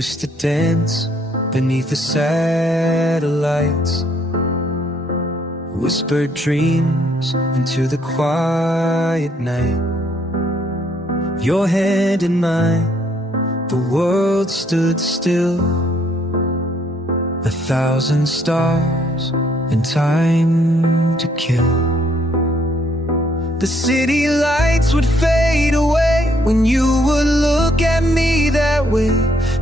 used to dance beneath the satellites, whispered dreams into the quiet night. Your hand in mine, the world stood still. 1,000 stars and time to kill. The city lights would fade away when you would look at me that way.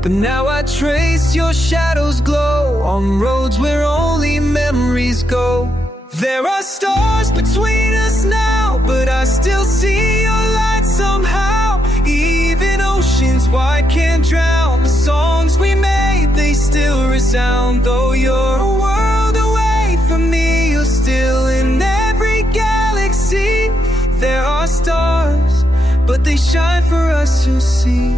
But now I trace your shadows glow on roads where only memories go. There are stars between us now, but I still see your light somehow. Even oceans wide can't drown the songs we made, they still resound. Though you're a world away from me, you're still in every galaxy. There are stars, but they shine for us to see.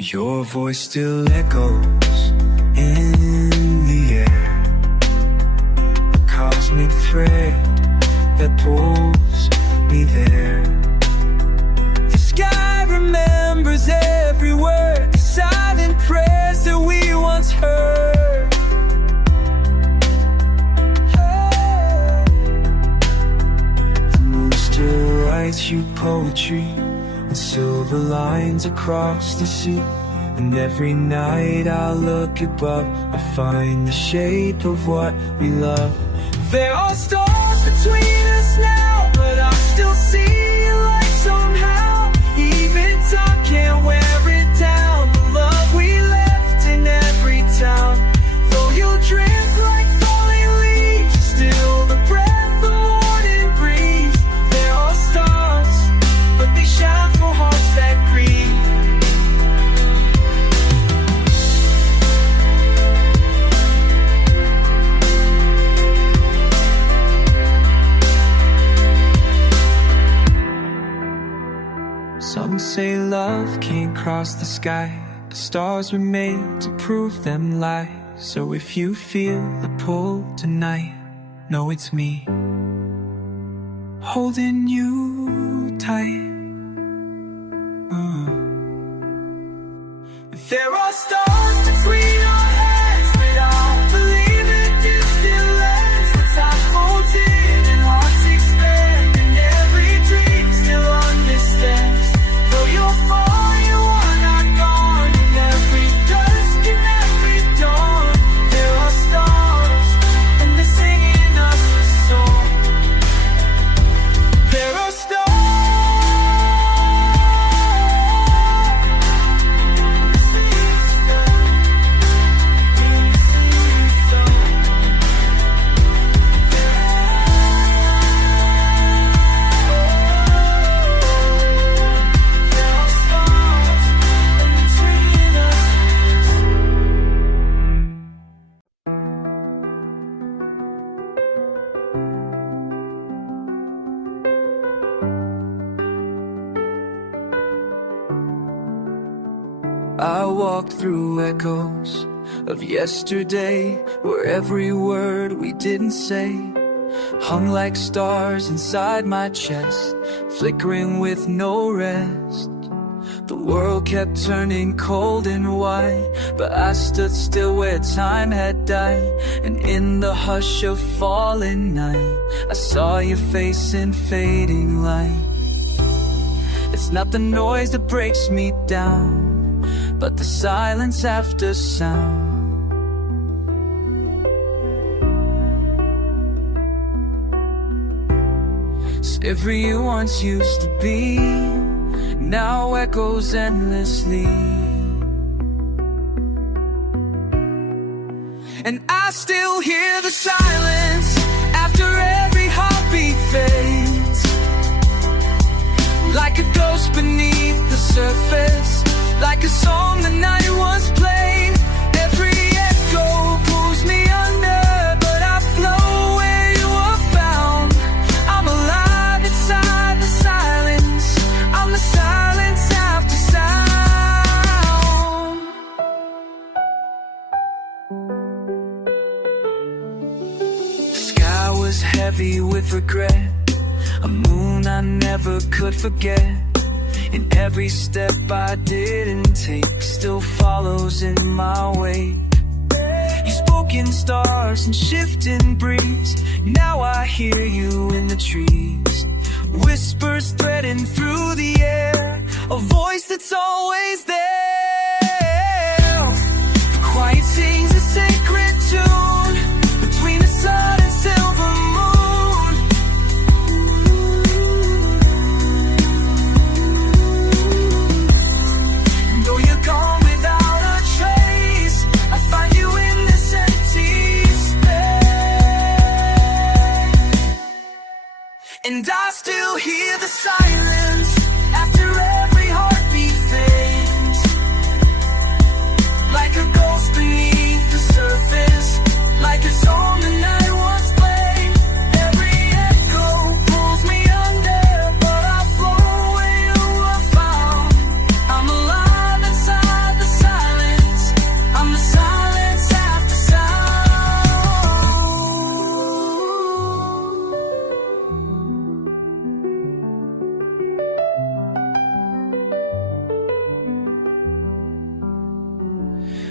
Your voice still echoes in the air, a cosmic thread that pulls me there. The sky remembers every word, the silent prayers that we once heard. Writes you poetry with silver lines across the sea. And every night I look above, I find the shape of what we love. There are stars between us now, but I still see a light somehow. Even time can't wear it down, the love we left in every town. Though you'll drift like falling leaves, still the breath of morning breeze. There are stars, but they shine for hearts that grieve. Some say love can't cross the sky, but stars were made to prove them lies. So if you feel the pull tonight, know it's me holding you tight. There are stars between our heads, but I'll believe it still ends. The time folds in and hearts expand, and every dream still understands. Though you're far, you are not gone. In every dusk and every dawn, there are stars, and they're singing us a song. There are stars. I walked through echoes of yesterday, where every word we didn't say hung like stars inside my chest, flickering with no rest. The world kept turning cold and white, but I stood still where time had died. And in the hush of falling night, I saw your face in fading light. It's not the noise that breaks me down, but the silence after sound. So every you once used to be now echoes endlessly. And I still hear the silence after every heartbeat fades, like a ghost beneath the surface, like a song the night once played. Every echo pulls me under, but I flow where you are found. I'm alive inside the silence, I'm the silence after sound. The sky was heavy with regret, a moon I never could forget. And every step I didn't take still follows in my wake. You spoke in stars and shifting breeze. Now I hear you in the trees. Whispers threading through the air, a voice that's always there. The quiet sings a sacred tune between the sun and silver moon. And though you're gone without a trace, I find you in this empty space. And I still hear the silence after every heartbeat fades, like a ghost beneath the surface, like a song the night once played. Every echo pulls me under, but I flow where you were found. I'm alive inside the silence. I'm the silence after sound.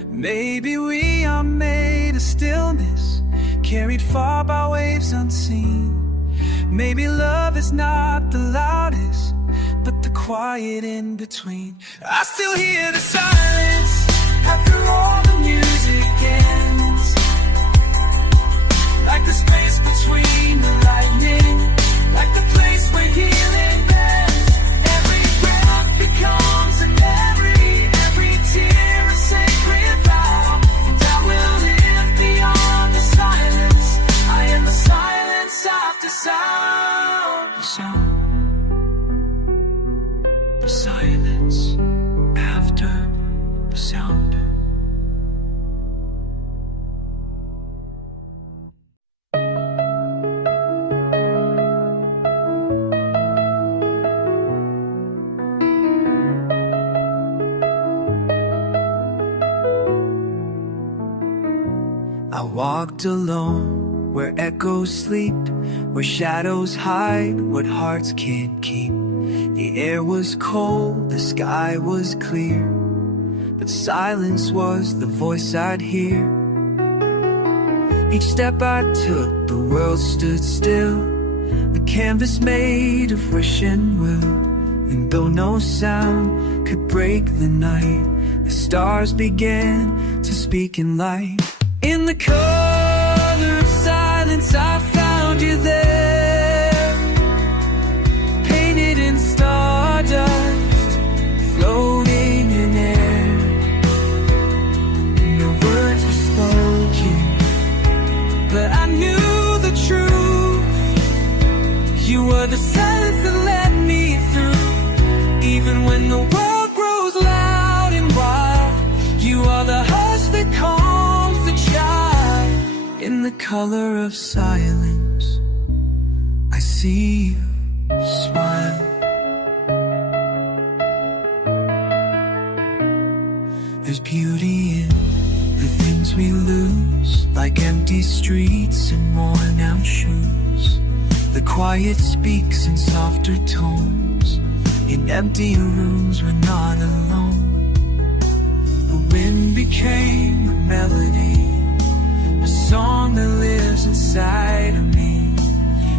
Maybe we are made of stillness, carried far by waves unseen. Maybe love is not the loudest, but the quiet in between. I still hear the silence after all the music ends, like the space between the lightning, like the place where healing ends. Every breath becomes an every tear a sacred vow. And I will live beyond the silence. I am the silence after sound. The sound, the silence after the sound. I walked alone where echoes sleep, where shadows hide what hearts can't keep. The air was cold, the sky was clear, but silence was the voice I'd hear. Each step I took, the world stood still, the canvas made of wish and will. And though no sound could break the night, the stars began to speak in light. In the color of silence I found you there, painted in stardust, floating in air. No words were spoken, but I knew the truth. You were the silence that led me through. Even when the world grows loud and wild, you are the hush that calms the child. In the color of silence, I see you smile. There's beauty in the things we lose, like empty streets and worn out shoes. The quiet speaks in softer tones. In empty rooms we're not alone. The wind became a melody, a song that lives inside of me.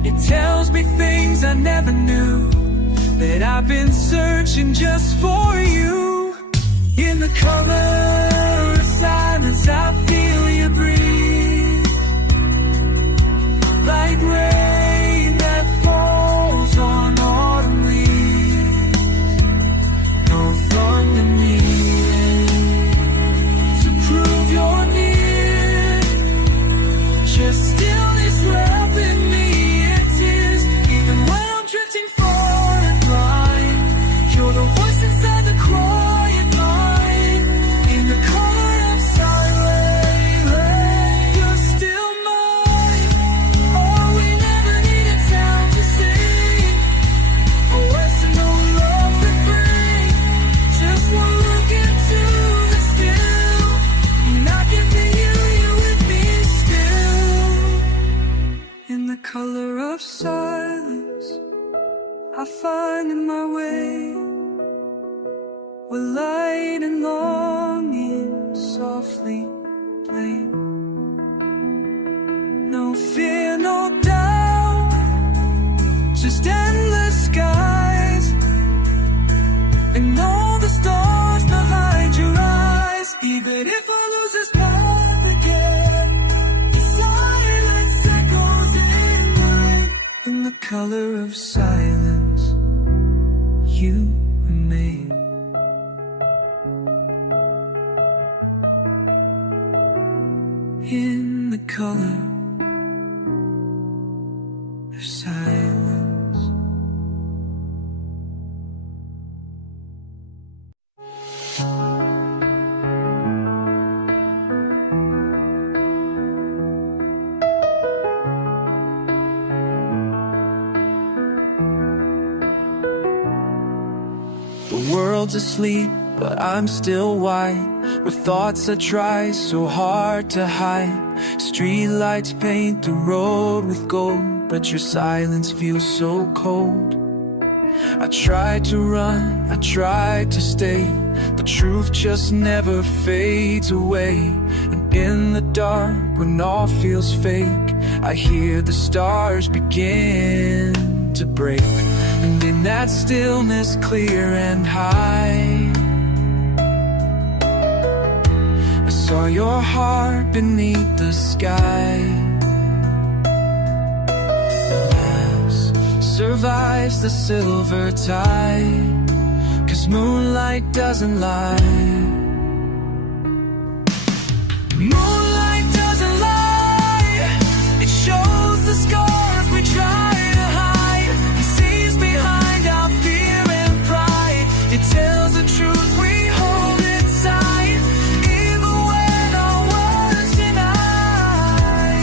It tells me things I never knew, that I've been searching just for you. In the color of silence I feel you breathe, like rain that falls on autumn leaves. No thunder needed to prove you're near, just stillness wrapping me in tears. Even when I'm drifting far and blind, you're the voice inside the quiet mind. In the color of silence, you're still mine. Oh, we never needed sound to sing, a words to know love could bring. Just one look into the still, and I can feel you with me still. In the color of silence, I find in my way where light and longing softly play. No fear, no doubt, just endless skies, and all the stars behind your eyes. Even if I lose this path again, the silence echoes in mine. In the color of silence, you remain. In the color of silence. The world's asleep, but I'm still wide, with thoughts that try so hard to hide. Streetlights paint the road with gold, but your silence feels so cold. I tried to run, I tried to stay, but truth just never fades away. And in the dark, when all feels fake, I hear the stars begin to break. And in that stillness clear and high, I saw your heart beneath the sky. Glass survives the silver tide, 'cause moonlight doesn't lie. Moonlight doesn't lie. It shows the scars we try to hide. It sees behind our fear and pride. It tells the truth we hold inside, even when our words deny.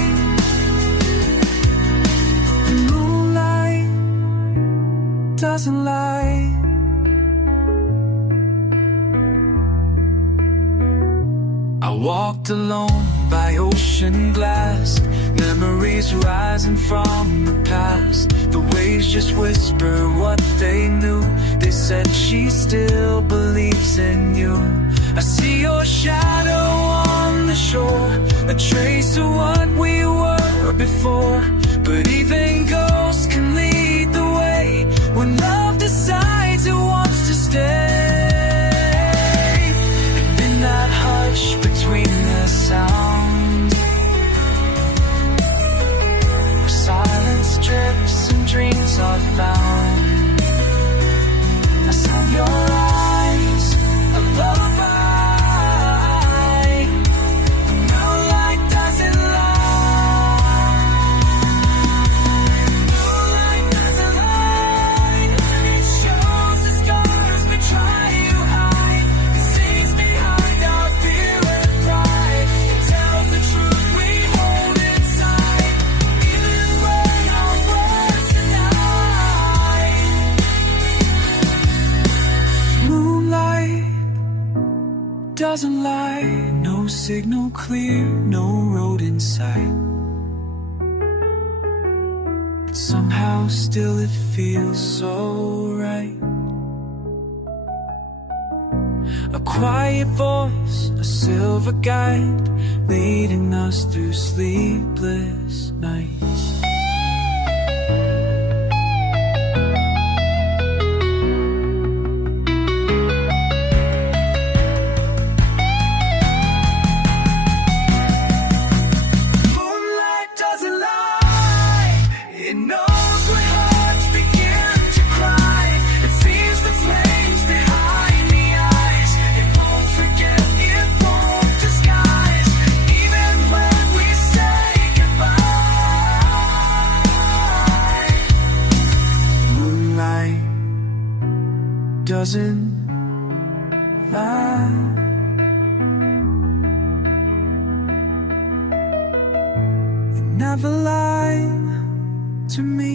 Moonlight doesn't lie. I walked alone by ocean glass, memories rising from the past. The waves just whisper what they knew. They said she still believes in you. I see your shadow on the shore, a trace of what we were before. But even ghosts can lead the way when love decides it wants to stay. And in that hush between the sound, where silence drips and dreams are found, I saw your eyes, a lullaby. Moonlight doesn't lie. Moonlight doesn't lie. It shows the scars we try to hide. It sees behind our fear and pride. It tells the truth we hold inside, even when our words deny. Moonlight doesn't lie. No signal clear, no road in sight, but somehow still it feels so right. A quiet voice, a silver guide, leading us through sleepless nights. Moonlight doesn't lie. It knows when hearts begin to cry. It sees the flames behind the eyes. It won't forget, it won't disguise, even when we say goodbye. Moonlight doesn't lie. It never lied to me.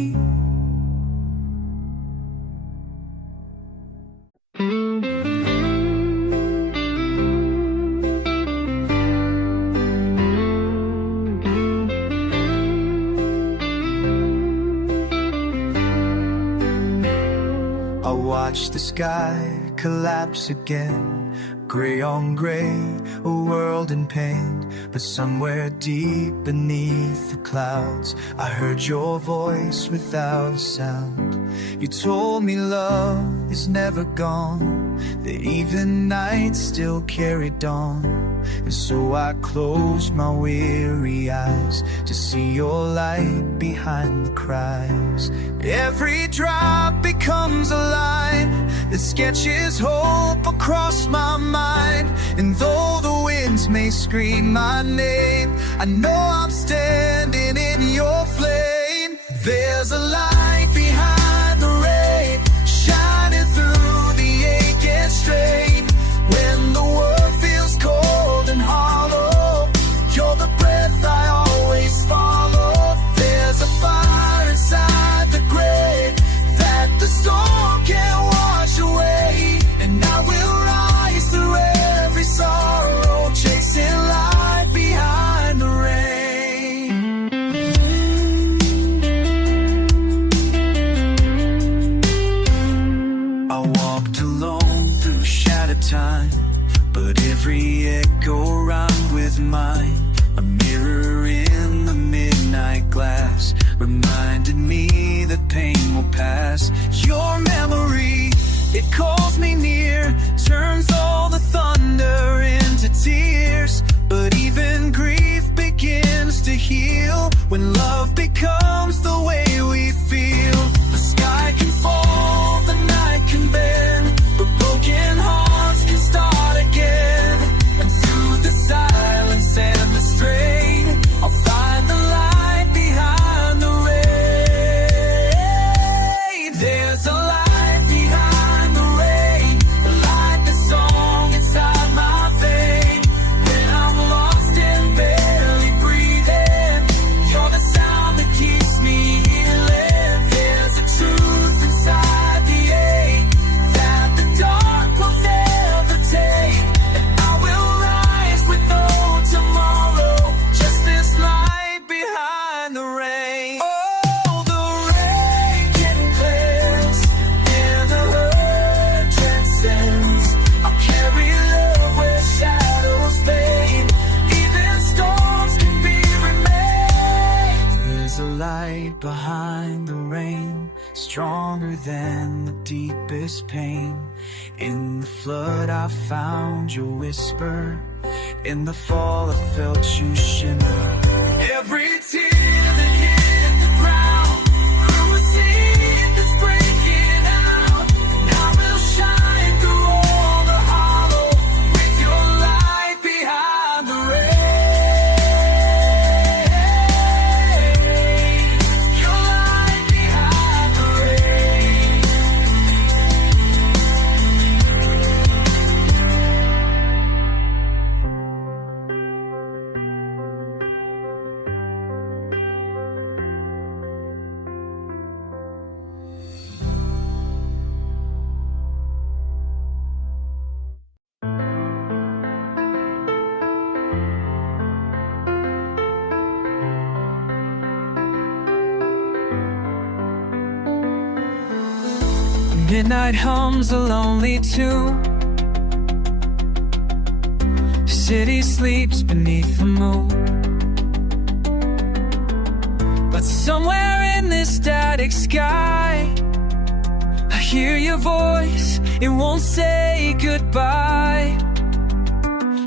I watch the sky collapse again. Gray on gray, a world in pain. But somewhere deep beneath the clouds, I heard your voice without a sound. You told me love is never gone, that even nights still carry dawn. And so I closed my weary eyes to see your light behind the cries. Every drop becomes a line that sketches hope across my mind. And though the winds may scream my name, I know I'm standing in your flame. There's a light behind the rain, shining through the ache and strain. When the world feels cold and hollow, you're the breath I always follow. There's a fire inside the grave that the storm can't wash away. And I will rise through every sorrow, chasing light behind the rain. I walked alone through shattered time, but every echo rhymed with mine. A mirror in the midnight glass reminded me that pain will pass. Your memory, it calls me near, turns all the thunder into tears. But even grief begins to heal when love becomes the way we feel. The sky can fall, the night can bend, but broken hearts can start again. And through the silence and the strain, I'll find the light behind the rain. There's a light behind the rain, a light that's song inside my vein. When I'm lost and barely breathing, you're the sound that keeps me healing. There's a truth inside the ache that the dark will never take. And I will rise with no tomorrow, just this light behind the rain. Oh, the rain can cleanse and the hurt transcends. I'll carry love where shadows fade. Even storms can be remained. There's a light behind the rain, stronger than the deepest pain. In the flood I found your whisper, in the fall I felt you shimmer. Every tear that hit the ground, through a seed that's breaking out, now will shine through all the hollow, with your light behind the rain. Your light behind the rain. Midnight hums a lonely tune. City sleeps beneath the moon. But somewhere in this static sky, I hear your voice, it won't say goodbye.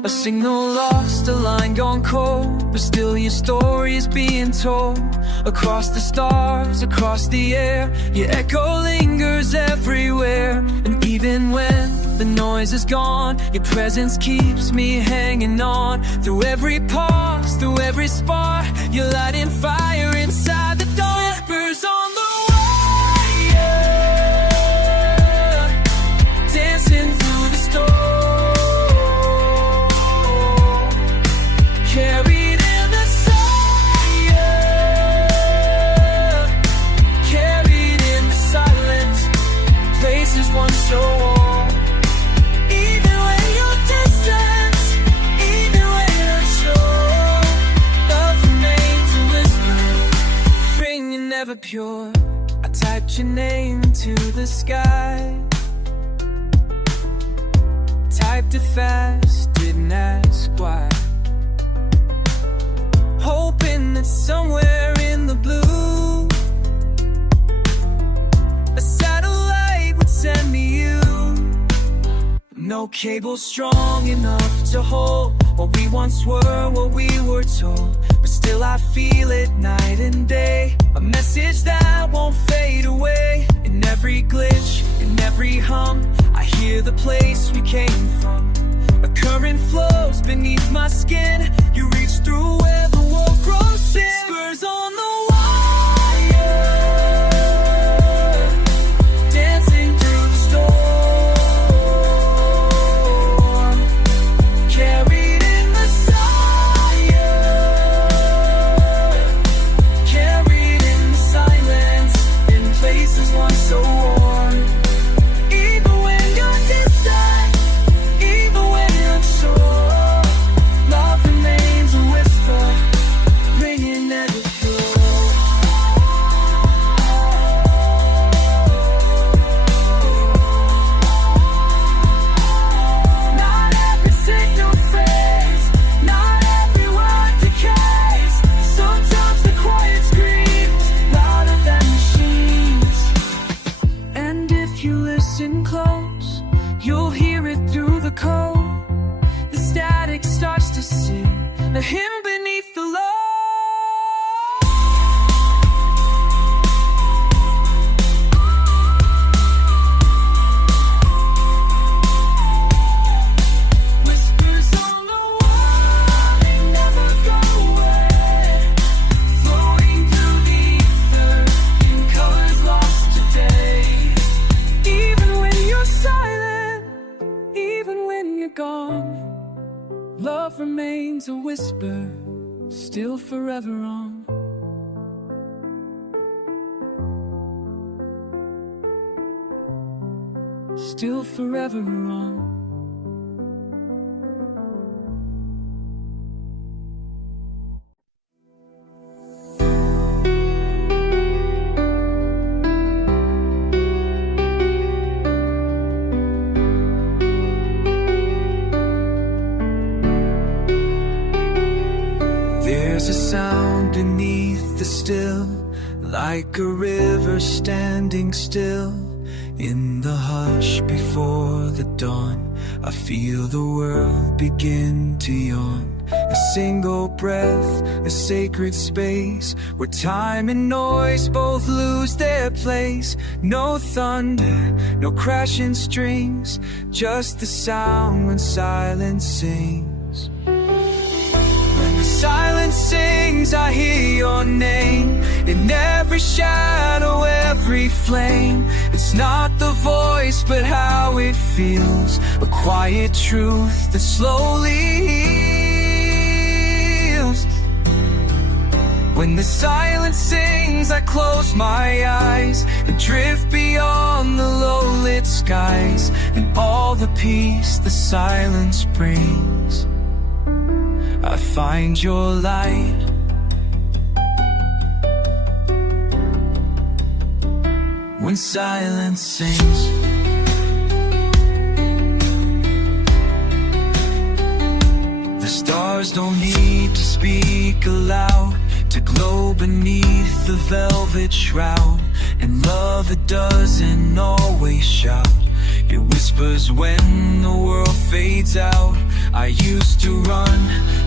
A signal lost, a line gone cold, but still your story is being told. Across the stars, across the air, your echo lingers everywhere. And even when the noise is gone, your presence keeps me hanging on. Through every pause, through every spark, you're lighting fire inside the door. Whispers on the wire, dancing through the storm. Carried in the fire, carried in the silence, places once so warm. Even when you're distant, even when you're sure, love remains a whisper, ringing never pure. I typed your name to the sky, Swiped it fast, didn't ask why, hoping that somewhere in the blue a satellite would send me you. No cable strong enough to hold what we once were, what we were told. But still I feel it night and day, a message that won't fade away. In every glitch, in every hum, I hear the place we came from. A current flows beneath my skin. You reach through where the world grows thin. Spurs on the wire, dancing through the storm, carried in the carried in the silence, in places once so warm. Even when you're distant, even when you're unsure, love remains a whisper, ringing at the shore. Not every signal fades, not every word decays. Sometimes the quiet screams louder than machines. And if you listen close, you'll hear it through the code. The static starts to sing a hymn beneath the low. Whispers on the wall, they never go away, flowing through the ether in colors lost today. Even when you're silent, even when you're gone, love remains a whisper, still forever on. Still forever on. There's a sound beneath the still, like a river standing still. In the hush before the dawn, I feel the world begin to yawn. A single breath, a sacred space, where time and noise both lose their place. No thunder, no crashing strings, just the sound when silence sings. When the silence sings, I hear your name. In every shadow, every flame. It's not the voice, but how it feels. A quiet truth that slowly heals. When the silence sings, I close my eyes and drift beyond the low-lit skies, and all the peace the silence brings. I find your light. When silence sings, the stars don't need to speak aloud to glow beneath the velvet shroud. And love, it doesn't always shout, it whispers when the world fades out. I used to run,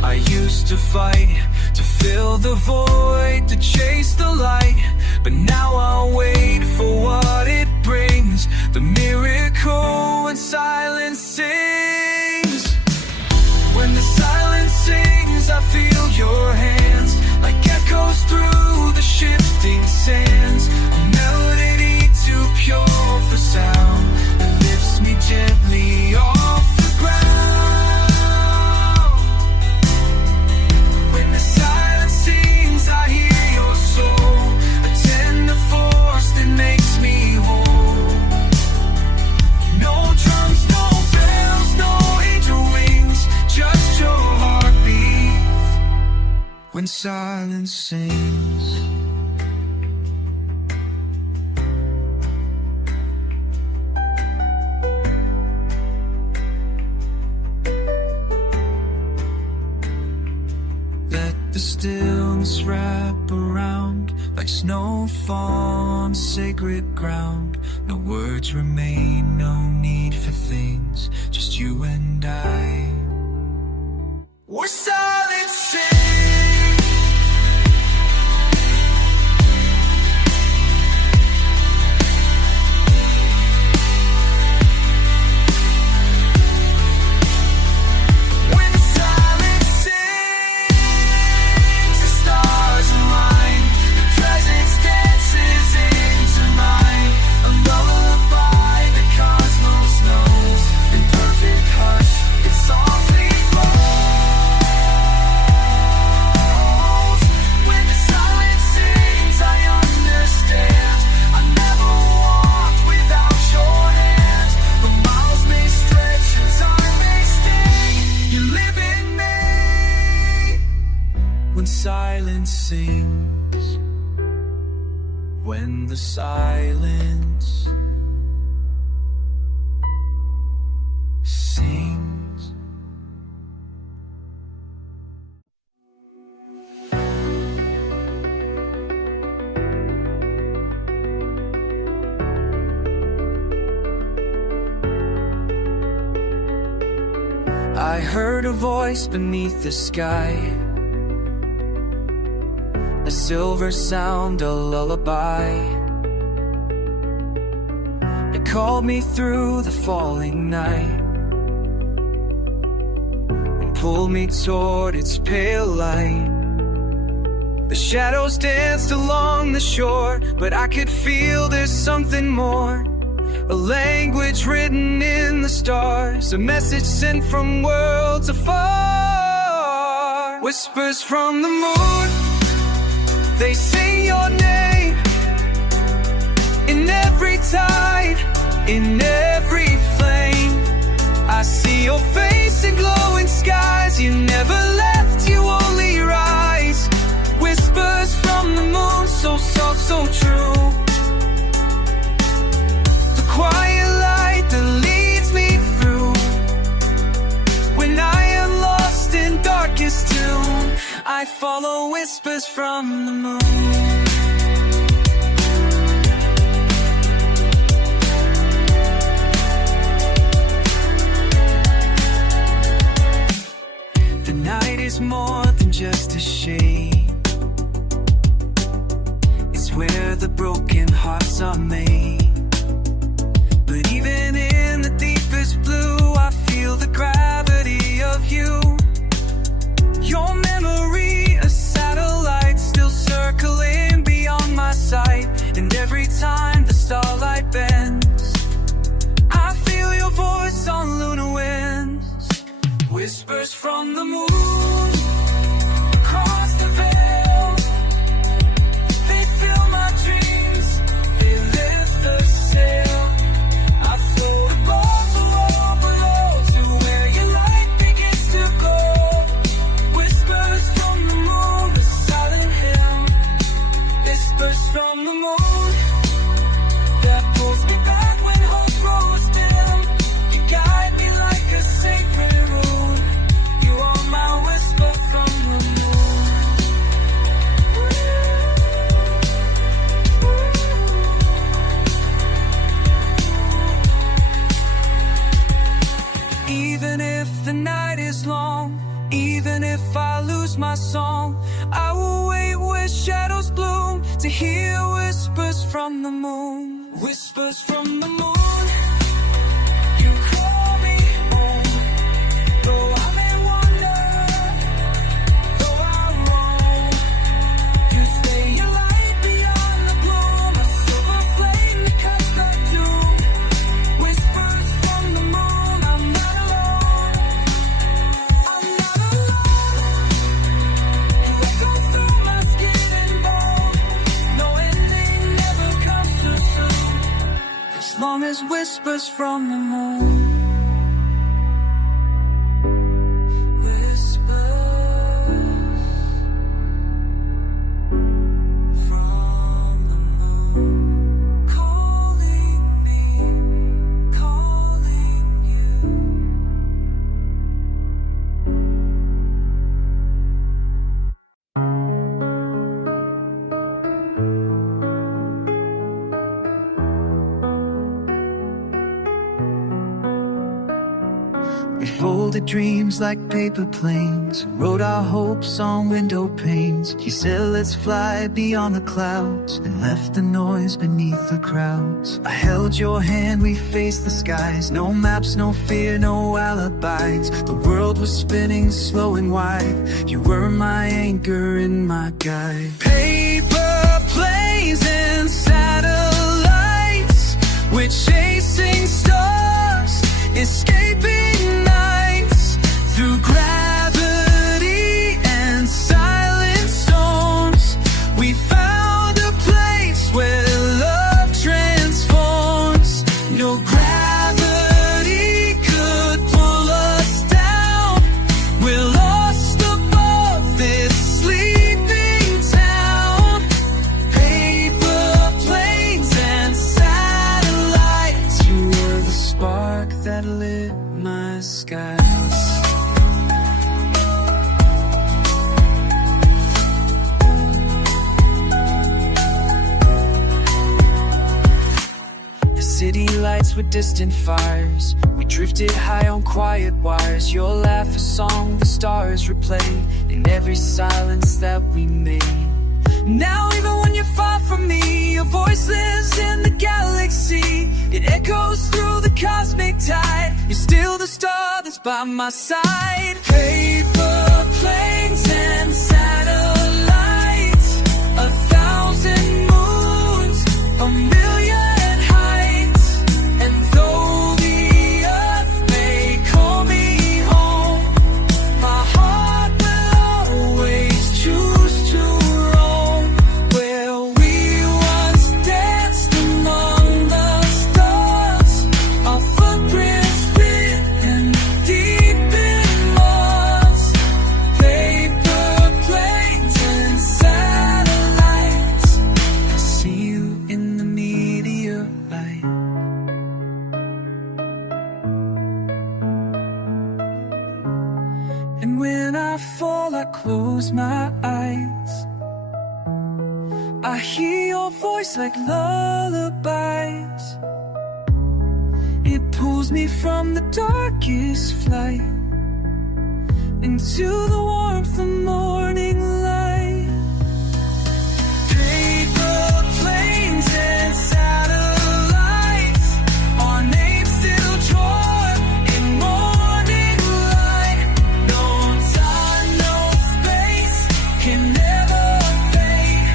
I used to fight, to fill the void, to chase the light. But now I'll wait for what it brings, the miracle when silence sings. When the silence sings, I feel your hands, like echoes through the shifting sands. A melody too pure for sound, that lifts me gently off the ground. When the silence sings, I hear your soul, a tender force that makes me whole. No drums, no bells, no angel wings, just your heartbeat. When silence sings. stillness wrap around, like snowfall on sacred ground. No words remain, no need for things, just you and I. We're silent sing. Silence sings, when the silence sings. I heard a voice beneath the sky, a silver sound, a lullaby. It called me through the falling night and pulled me toward its pale light. The shadows danced along the shore, but I could feel there's something more. A language written in the stars, a message sent from worlds afar. Whispers from the moon, they sing your name in every tide, in every flame. I see your face in glowing skies. You never left, you only rise. Whispers from the moon, so soft, so true. The quiet light that leads me through. When I am lost in darkest tune, I follow whispers from the moon. The night is more than just a shade. It's where the broken hearts are made. But even in the deepest blue, I feel the gravity of you. Your memory, a satellite still circling beyond my sight. And every time the starlight bends, I feel your voice on lunar winds. Whispers from the moon, across the veil. They fill my dreams, they lift the sail. I float above, below, to where your light begins to glow. Whispers from the moon, a silent hymn. Whispers from the moon, that pulls me back when hope grows dim. You guide me like a sacred rune. You are my whisper from the moon. Even if the night is long, even if I lose my song, I will wait where shadows bloom to hear whispers from the moon. Whispers from the moon, you call me home. Though I may wander, though I roam, you stay your light beyond the gloom. A silver flame that cuts the doom. Whispers from the moon, I'm not alone. I'm not alone. You echo through my skin and bone. No ending never comes too soon, as long as whispers from the moon. folded dreams like paper planes, wrote our hopes on window panes. He said let's fly beyond the clouds, and left the noise beneath the crowds. I held your hand, we faced the skies. No maps, no fear, no alibis. The world was spinning slow and wide. You were my anchor and my guide. Paper planes and satellites, we're chasing stars, escaping nights, through gravity and silent storms. We found a place where love transforms. No gravity could pull us down. We're lost above this sleeping town. Paper planes and satellites, you were the spark that lit my skies. The city lights were distant fires. We drifted high on quiet wires. Your laugh a song the stars replay in every silence that we made. Now even when you're far from me, your voice lives in the galaxy. It echoes through the cosmic tide. You're still the star that's by my side. Paper planes and satellites, 1,000 moons, a million heights. And though the earth may call me home, my heart will always choose to roam where we once danced among the stars. Our footprints written deep in Mars. Paper planes and satellites, I see you in the meteorite. And when I fall, I close my eyes. I hear your voice like lullabies. It pulls me from the darkest flight into the warmth of morning light. Paper planes and satellites, our names still drawn in morning light. No time, no space can never fade.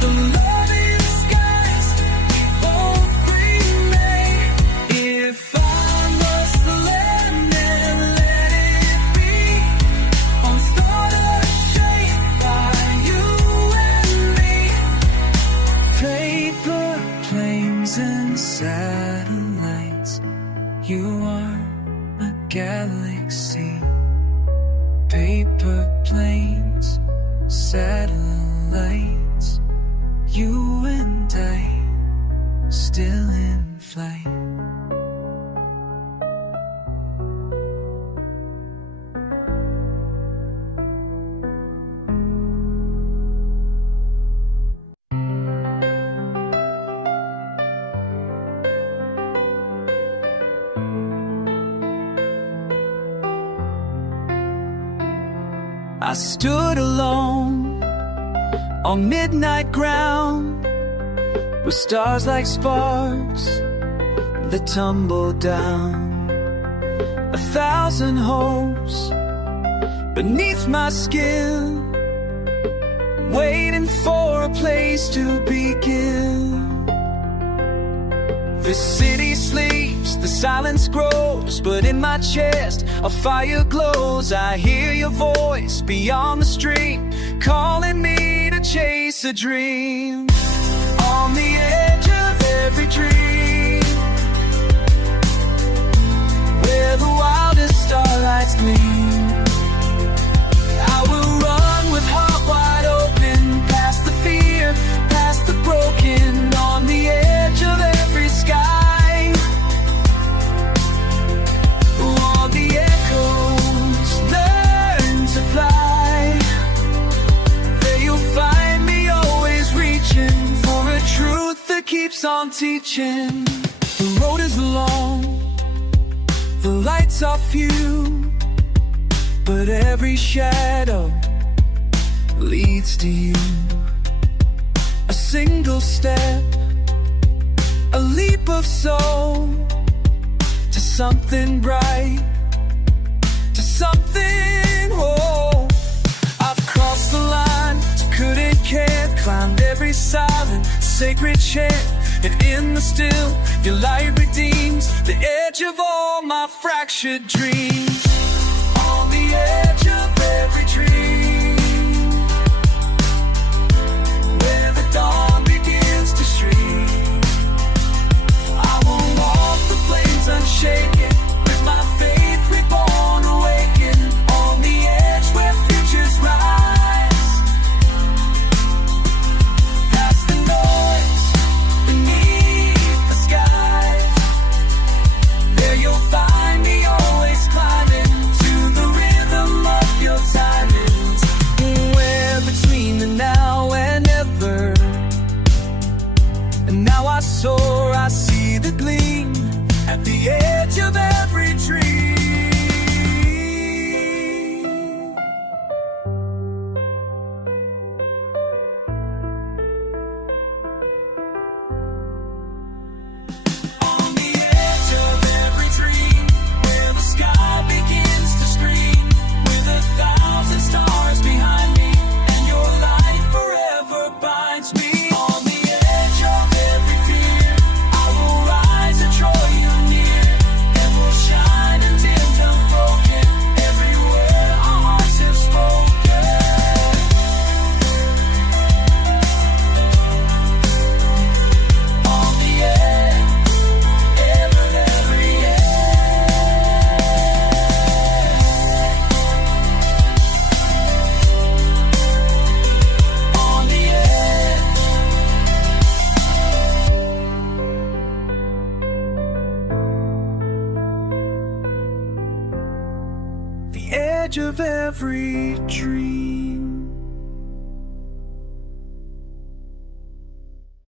The love in skies we both remain. If I must land and let it be, on stardust shaped by you and me. Paper planes and satellites, you are a galaxy. Paper planes, satellites, you and I, still in flight. I stood alone on midnight ground, with stars like sparks that tumble down. 1,000 hopes beneath my skin, waiting for a place to begin. The city sleeps, the silence grows, but in my chest a fire glows. I hear your voice beyond the stream, calling me to chase a dream. On the edge of every dream, where the wildest starlights gleam, I will run with heart wide open, past the fear, past the broken. On the edge of every sky, all the echoes learn to fly. There you'll find me, always reaching for a truth that keeps on teaching. The road is long, The lights are few, but every shadow leads to you. A single step, a leap of soul, to something bright, to something whole. I've crossed the line, couldn't care, climbed every silent, sacred chair, and in the still, your light redeems the edge of all my fractured dreams. On the edge of every dream, where the dawn begins to stream, I will walk the flames unshaken, with my faith reborn awakened. On the edge where futures rise, past the noise, beneath the skies. There you'll find me always climbing to the rhythm of your timings. Where between the now and ever, and now I soar, I see the gleam at the edge of every dream. On the edge of every dream, where the sky begins to scream, with 1,000 stars behind me, and your light forever binds me. On the edge of every fear, I will rise and draw you near, and will shine until unbroken, every word our hearts have spoken. On the edge, every on the edge. The edge of every dream.